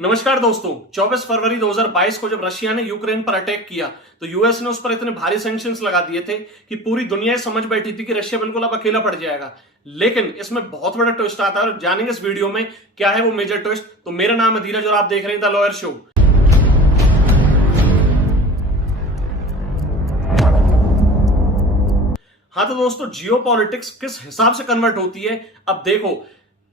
नमस्कार दोस्तों, 24 फरवरी 2022 को जब रशिया ने यूक्रेन पर अटैक किया तो यूएस ने उस पर इतने भारी सैंक्शंस लगा दिए थे कि पूरी दुनिया समझ बैठी थी कि रशिया बिल्कुल अब अकेला पड़ जाएगा। लेकिन इसमें बहुत बड़ा ट्विस्ट आता है और जानेंगे इस वीडियो में क्या है वो मेजर ट्विस्ट। तो मेरा नाम है धीरज और आप देख रहे हैं द लॉयर शो। हाँ तो दोस्तों, जियो पॉलिटिक्स किस हिसाब से कन्वर्ट होती है अब देखो।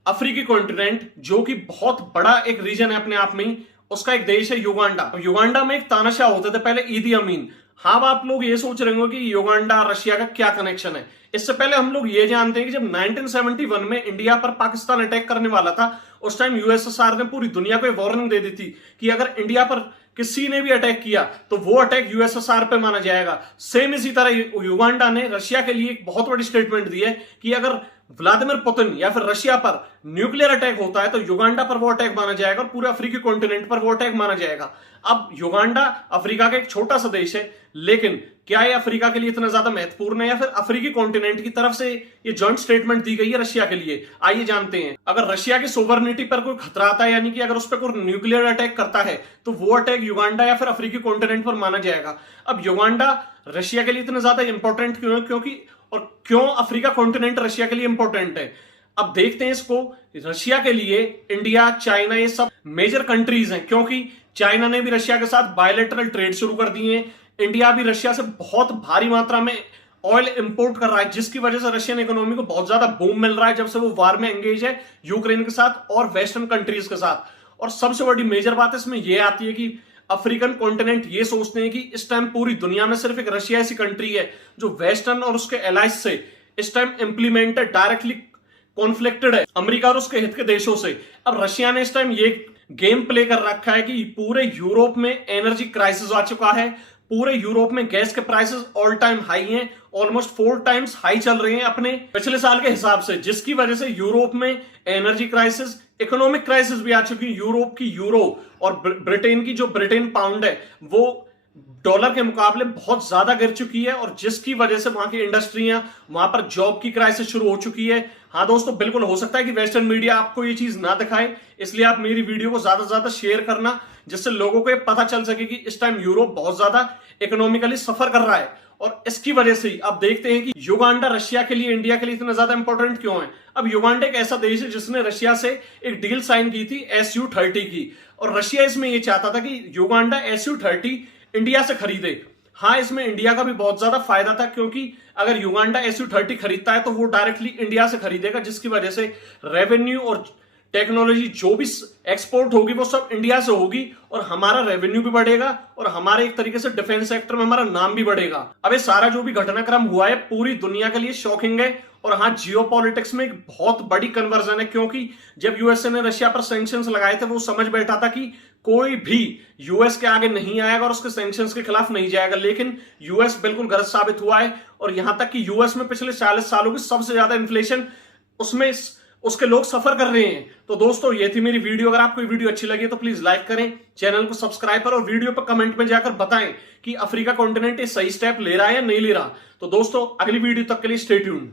अफ्रीकी कॉन्टिनेंट जो कि बहुत बड़ा एक रीजन है अपने आप में ही, उसका एक देश है युगांडा। युगांडा में एक तानाशाह होते थे पहले, ईदी अमीन। हाँ, आप लोग ये सोच रहे होंगे कि युगांडा रशिया का क्या कनेक्शन है। इससे पहले हम लोग ये जानते हैं कि जब 1971 में इंडिया पर पाकिस्तान अटैक करने वाला था, उस टाइम यूएसएसआर ने पूरी दुनिया को वार्निंग दे दी थी कि अगर इंडिया पर किसी ने भी अटैक किया तो वो अटैक यूएसएसआर पे माना जाएगा। सेम इसी तरह युगांडा ने रशिया के लिए एक बहुत बड़ी स्टेटमेंट दी है कि अगर व्लादिमीर पुतिन या फिर रशिया पर न्यूक्लियर अटैक होता है तो युगांडा पर वो अटैक माना जाएगा और पूरे अफ्रीकी कॉन्टिनेंट पर वो अटैक माना जाएगा। अब युगांडा अफ्रीका का एक छोटा सा देश है, लेकिन क्या ये अफ्रीका के लिए इतना ज्यादा महत्वपूर्ण है या फिर अफ्रीकी कॉन्टिनेंट की तरफ से ये जॉइंट स्टेटमेंट दी गई है रशिया के लिए? आइए जानते हैं। अगर रशिया की सोवरेनिटी पर कोई खतरा आता है, यानी कि अगर उस पर कोई न्यूक्लियर अटैक करता है, तो वो अटैक युगांडा या फिर अफ्रीकी कॉन्टिनेंट पर माना जाएगा। अब युगांडा रशिया के लिए इतना ज्यादा इंपॉर्टेंट क्यों है, क्योंकि और क्यों अफ्रीका कॉन्टिनेंट रशिया के लिए इंपॉर्टेंट है, अब देखते हैं इसको। रशिया के लिए इंडिया, चाइना, ये सब मेजर कंट्रीज हैं, क्योंकि चाइना ने भी रशिया के साथ बायलैटरल ट्रेड शुरू कर दिए हैं। इंडिया भी रशिया से बहुत भारी मात्रा में ऑयल इंपोर्ट कर रहा है, जिसकी वजह से रशियन इकोनॉमी को बहुत ज्यादा बूम मिल रहा है जब से वो वार में एंगेज है यूक्रेन के साथ और वेस्टर्न कंट्रीज के साथ। और सबसे बड़ी मेजर बात इसमें यह आती है कि अफ्रीकन कॉन्टिनेंट ये सोचते हैं कि इस टाइम पूरी दुनिया में सिर्फ एक रशिया ऐसी कंट्री है जो वेस्टर्न और उसके एलाइज से इस टाइम इंप्लीमेंटेड, डायरेक्टली कॉन्फ्लिक्टेड है अमेरिका और उसके हित के देशों से। अब रशिया ने इस टाइम ये गेम प्ले कर रखा है कि पूरे यूरोप में एनर्जी क्राइसिस आ चुका है। पूरे यूरोप में गैस के प्राइसेस ऑल टाइम हाई हैं, ऑलमोस्ट 4 टाइम्स हाई चल रहे हैं अपने पिछले साल के हिसाब से, जिसकी वजह से यूरोप में एनर्जी क्राइसिस, इकोनॉमिक क्राइसिस भी आ चुकी है। यूरोप की यूरो और ब्रिटेन की जो ब्रिटेन पाउंड है वो डॉलर के मुकाबले बहुत ज्यादा गिर चुकी है, और जिसकी वजह से वहां की इंडस्ट्रियां, वहां पर जॉब की क्राइसिस शुरू हो चुकी है। हाँ दोस्तों, बिल्कुल हो सकता है कि वेस्टर्न मीडिया आपको ये चीज ना दिखाए, इसलिए आप मेरी वीडियो को ज्यादा से ज्यादा शेयर करना, जिससे लोगों को ये पता चल सके कि इस टाइम यूरोप बहुत ज्यादा इकोनॉमिकली सफर कर रहा है। और इसकी वजह से अब देखते हैं कि युगांडा रशिया के लिए, इंडिया के लिए इतना ज्यादा इंपॉर्टेंट क्यों है। अब युगांडा एक ऐसा देश है जिसने रशिया से एक डील साइन की थी SU-30 की, और रशिया इसमें यह चाहता था कि युगांडा SU-30 इंडिया से खरीदे। हाँ, इसमें इंडिया का भी बहुत ज्यादा फायदा था, क्योंकि अगर युगांडा SU-30 खरीदता है तो वो डायरेक्टली इंडिया से खरीदेगा, जिसकी वजह से रेवेन्यू और टेक्नोलॉजी जो भी एक्सपोर्ट होगी वो सब इंडिया से होगी, और हमारा रेवेन्यू भी बढ़ेगा और हमारे एक तरीके से डिफेंस सेक्टर में हमारा नाम भी बढ़ेगा। अब ये सारा जो भी घटनाक्रम हुआ है पूरी दुनिया के लिए शॉकिंग है। और हाँ, जियो पॉलिटिक्स में एक बहुत बड़ी कन्वर्जन है, क्योंकि जब यूएसए ने रशिया पर सैंक्शंस लगाए थे वो समझ बैठा था कि कोई भी यूएस के आगे नहीं आएगा और उसके सैंक्शंस के खिलाफ नहीं जाएगा, लेकिन यूएस बिल्कुल गलत साबित हुआ है। और यहां तक कि यूएस में पिछले 40 सालों की सबसे ज्यादा इन्फ्लेशन, उसमें उसके लोग सफर कर रहे हैं। तो दोस्तों, ये थी मेरी वीडियो। अगर आपको वीडियो अच्छी लगी तो प्लीज लाइक करें, चैनल को सब्सक्राइब करें और वीडियो पर कमेंट में जाकर बताएं कि अफ्रीका कॉन्टिनेंट ये सही स्टेप ले रहा है या नहीं ले रहा। तो दोस्तों, अगली वीडियो तक के लिए स्टे ट्यून्ड।